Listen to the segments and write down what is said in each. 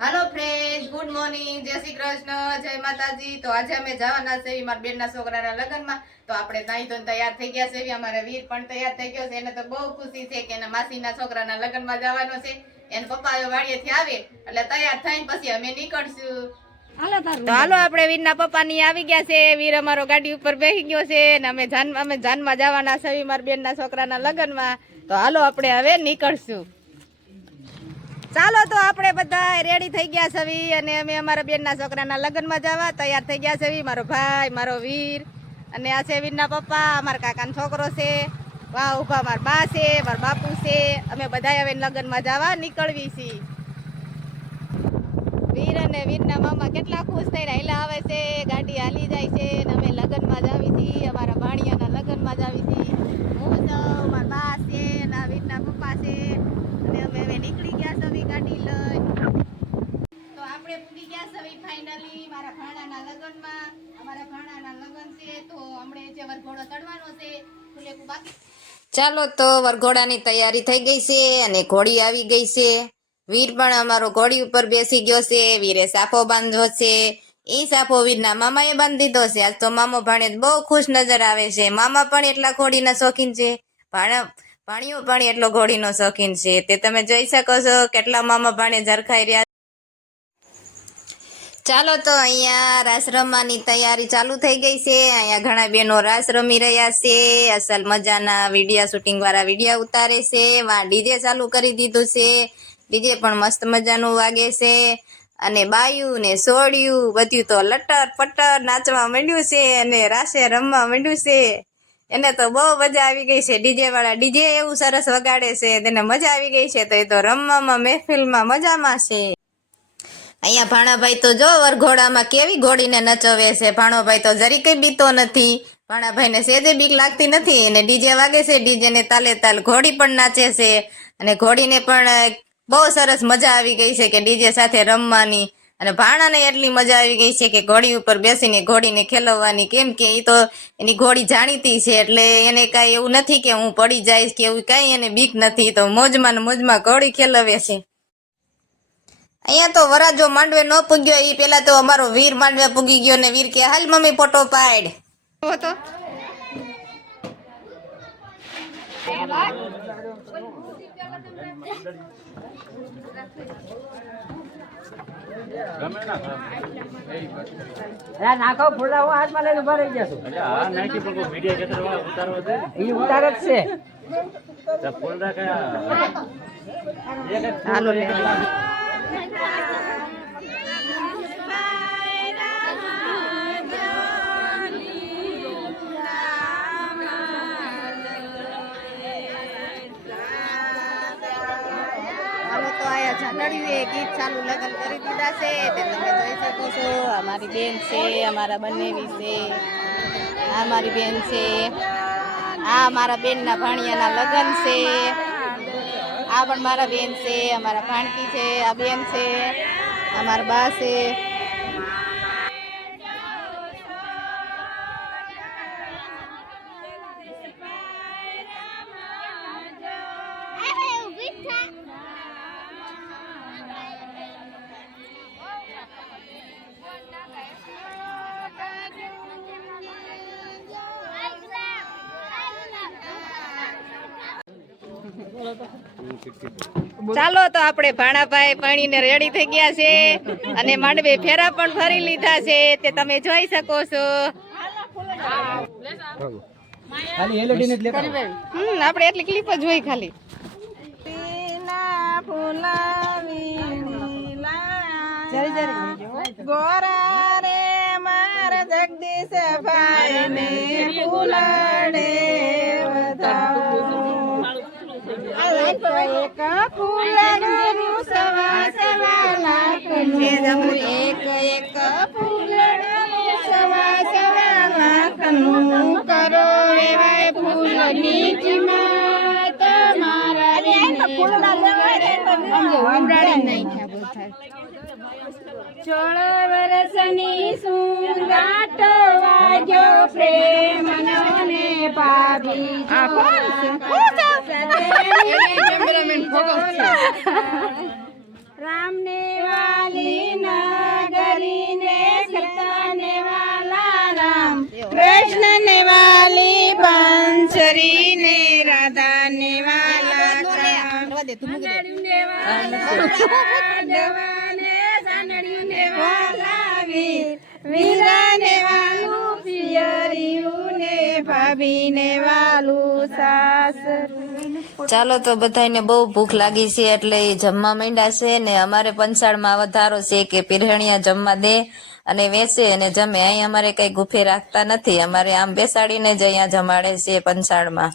હાલો friend good morning જય શ્રી કૃષ્ણ. જય માતાજી. તો આજે અમે જવાના છે મારા બેનના છોકરાના લગ્નમાં. તો આપણે નાઈ ધોઈને તૈયાર થઈ ગયા છે અમારા વીર પણ તૈયાર થઈ ગયો છે. એને તો બહુ ખુશી છે કે એના માસીના છોકરાના લગ્નમાં જવાનો છે. એને પપ્પા હવે વાડીએથી આવે. એટલે તૈયાર થઈને પછી અમે નીકળશું. તો હાલો આપણે વીરના પપ્પાની આવી ગયા છે. વીર અમારો ગાડી ઉપર બેસી ગયો છે અને અમે જાન અમે જાનમાં જવાના છે મારા બેનના છોકરાના લગ્નમાં. તો હાલો આપણે હવે નીકળશું. ચાલો તો આપણે બધા રેડી થઈ ગયા છવી અને અમે અમારા બેનના છોકરાના લગ્નમાં જવા તૈયાર થઈ ગયા છવી મારો ભાઈ, મારો વીર અને આ છે વીરના પપ્પા, અમારા કાકાનો છોકરો છે. વાહ, ઊભા મારા બા છે, મારા બાપુ છે. અમે બધા હવે લગ્નમાં જવા નીકળવી છીએ વીર અને વીરના મામા કેટલા ખુશ થઈને હેલા આવે છે, ગાડી હાલી જાય છે અને અમે લગ્નમાં જાવી છીએ અમારા ભાણિયાના લગ્નમાં જાવી છીએ હું તો, મારા બા છે અને વીરના પપ્પા છે અને અમે હવે નીકળી ગાડી લઈ. તો આપણે પૂગી ગયા છે ફાઇનલી મારા ભાણાના લગ્નમાં. અમારા ભાણાના લગ્ન છે, તો હમણે જે વરઘોડો ચડવાનો છે ફૂલેકું બાકી. ચાલો તો વરઘોડાની તૈયારી થઈ ગઈ છે અને ઘોડી આવી ગઈ છે. વીર પણ અમારો ઘોડી ઉપર બેસી ગયો છે, વીરે સાફો બાંધ્યો છે. એ સાફો વીરના મામાએ બાંધી દીધો છે. આજ તો મામો ભાણે બહુ ખુશ નજર આવે છે. મામા પણ એટલા ઘોડીના શોખીન છે. ભાણા ભાણીઓ પણ એટલો ઘોડીનો શોખીન છે. તે તમે જોઈ શકો છો કેટલા મામા ભાણે ઝરખાઈ રહ્યા ચાલો તો અહીંયા રાસ રમવાની તૈયારી ચાલુ થઈ ગઈ છે. અહીંયા ઘણા બહેનો રાસ રમી રહ્યા છે. અસલ મજાના વિડિયા શૂટિંગ વાળા વિડીયા ઉતારે છે. વા ડીજે ચાલુ કરી દીધું છે. ડીજે પણ મસ્ત મજાનું વાગે છે. અને બાયું ને સોડિયું બધું તો લટર પટર નાચવા માંડ્યું છે અને રાસે રમવા માંડ્યું છે. એને તો બહુ મજા આવી ગઈ છે ડીજે વાળા. ડીજે એવું સરસ વગાડે છે તેને મજા આવી ગઈ છે તો એ તો રમવામાં, મહેફિલમાં મજામાં છે. અહીંયા ભાણાભાઈ તો જો વરઘોડામાં કેવી ઘોડીને નચવે છે. ભાણોભાઈ તો જરી કઈ બીતો નથી. ભાણાભાઈને સેજે બીક લાગતી નથી અને ડીજે વાગે છે. ડીજે ને તાલે તાલ ઘોડી પણ નાચે છે અને ઘોડીને પણ બહુ સરસ મજા આવી ગઈ છે કે ડીજે સાથે રમવાની અને ભાણાને એટલી મજા આવી ગઈ છે કે ઘોડી ઉપર બેસીને ઘોડીને ખેલવવાની. કેમ કે એ તો એની ઘોડી જાણીતી છે, એટલે એને કાંઈ એવું નથી કે હું પડી જઈશ કે એવું કાંઈ એને બીક નથી. તો મોજમાં ને મોજમાં ઘોડી ખેલવે છે. અહીંયા તો વરાજો માંડવે ન પૂગ્યો એ પેલા તો અમારો વીર માંડવે પૂગી ગયો ને વીર કે, હાલ મમ્મી ફોટો પાડ. હતો? નાખો ફૂલા હું હાથમાં લઈને ઊભા રહી જશું એ ઉતાર જ છે. ફૂલદા કયા? લગન કરી દીધા છે. તમે જોઈ શકો છો. અમારી બેન છે, અમારા બંને છે. આ મારી બેન છે. આ મારા બેનના ભાણિયાના લગન છે. આ પણ મારા બેન છે, અમારા ભાણકી છે, આ બેન છે, અમારા બા છે. ચાલો તો આપણે ભાણાભાઈ પાણીને રેડી થઈ ગયા છે અને માંડવે ફેરા પણ ફરી લીધા છે તે તમે જોઈ શકો છો. હમ આપણે એટલી ક્લિપ જ હોય ખાલી. ગોરા રે માર જગદીશ ભાઈ ને ફૂલડે એક ફૂલનું સવા સવા લાખનું એક એક ફૂલડું સવા સવા લાખનું કરો એવાય ફૂલની કિંમત મારા ઉડાડી નાખ્યા છોળ વરસની સુંગાટ વાગ્યો પ્રેમ ને પાવી આ કોણ રામ ને વાલી નગરી ને વાલા રામ રાધા ને વાલા વીરા ને ભાભીને વાલું સાસર ચાલો તો બધાને બહુ ભૂખ લાગી છે એટલે એ જમવા માંડ્યા છે ને અમારે પંચાળમાં વધારો છે કે પીરહણિયા જમવા દે અને વેચે અને જમે. અહીં અમારે કઈ ગુફે રાખતા નથી. અમારે આમ બેસાડીને જ અહીંયા જમાડે છે પંચાળમાં.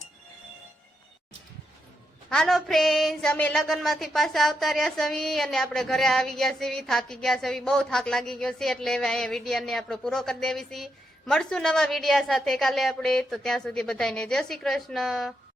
હાલો ફ્રેન્ડ્સ અમે લગ્નમાંથી પાછા આવતા રહ્યા સવી અને આપણે ઘરે આવી ગયા સવી થાકી ગયા સવી. બહુ થાક લાગી ગયો છે એટલે હવે અહીંયા વિડીયોને આપણે પૂરો કરી દેવી છે. મળશું નવા વિડીયા સાથે કાલે આપણે. તો ત્યાં સુધી બધાને જય શ્રી કૃષ્ણ.